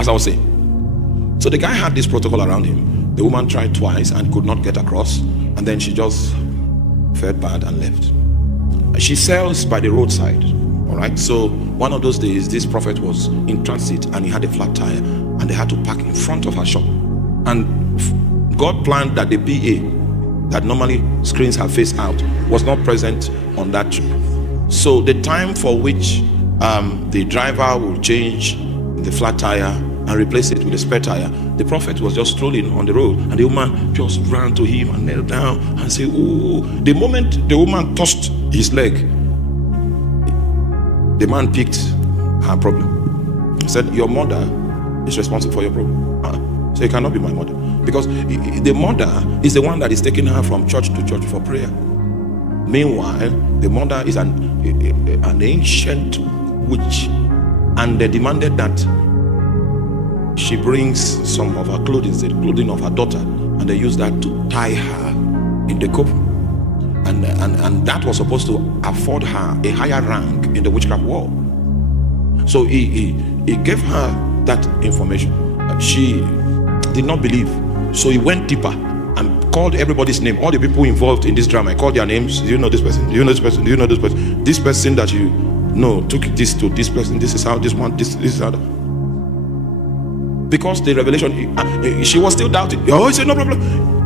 as I was saying. So the guy had this protocol around him. The woman tried twice and could not get across, and then she just felt bad and left. She sells by the roadside. All right. So one of those days, this prophet was in transit and he had a flat tire, and they had to park in front of her shop. And God planned that the PA that normally screens her face out was not present on that trip. So the time for which the driver will change the flat tire and replace it with a spare tire, the prophet was just strolling on the road, and the woman just ran to him and knelt down and said, "Oh." The moment the woman touched his leg, the man picked her problem. He said, "Your mother is responsible for your problem." So it cannot be my mother, because the mother is the one that is taking her from church to church for prayer. Meanwhile, the mother is an ancient witch, and they demanded that she brings some of her clothing, the clothing of her daughter, and they use that to tie her in the coffin. And that was supposed to afford her a higher rank in the witchcraft world. So he gave her that information. She did not believe. So he went deeper and called everybody's name, all the people involved in this drama. He called their names. Do you know this person? Do you know this person? Do you know this person? This person that you know took this to this person. This is how this one, this is how. Because the revelation, she was still doubting. Oh, he said, "No problem."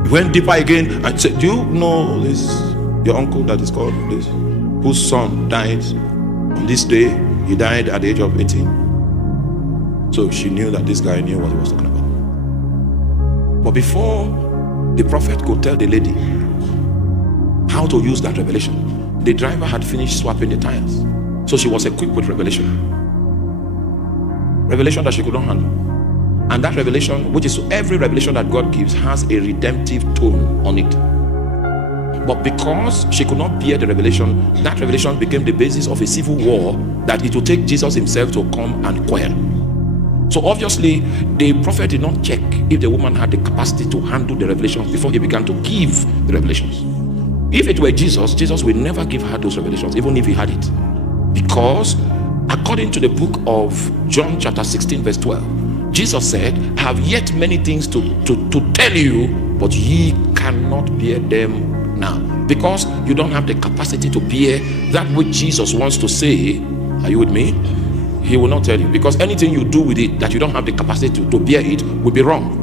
He went deeper again and said, "Do you know this, your uncle that is called this, whose son died on this day? He died at the age of 18. So she knew that this guy knew what he was talking about. But before the prophet could tell the lady how to use that revelation, the driver had finished swapping the tires. So she was equipped with revelation that she could not handle. And that revelation, which is every revelation that God gives, has a redemptive tone on it. But because she could not bear the revelation, that revelation became the basis of a civil war that it would take Jesus himself to come and quell. So obviously, the prophet did not check if the woman had the capacity to handle the revelations before he began to give the revelations. If it were Jesus, Jesus would never give her those revelations, even if he had it. Because according to the book of John chapter 16 verse 12, Jesus said, "I have yet many things to tell you, but ye cannot bear them now." Because you don't have the capacity to bear that which Jesus wants to say. Are you with me? He will not tell you, because anything you do with it that you don't have the capacity to bear it will be wrong.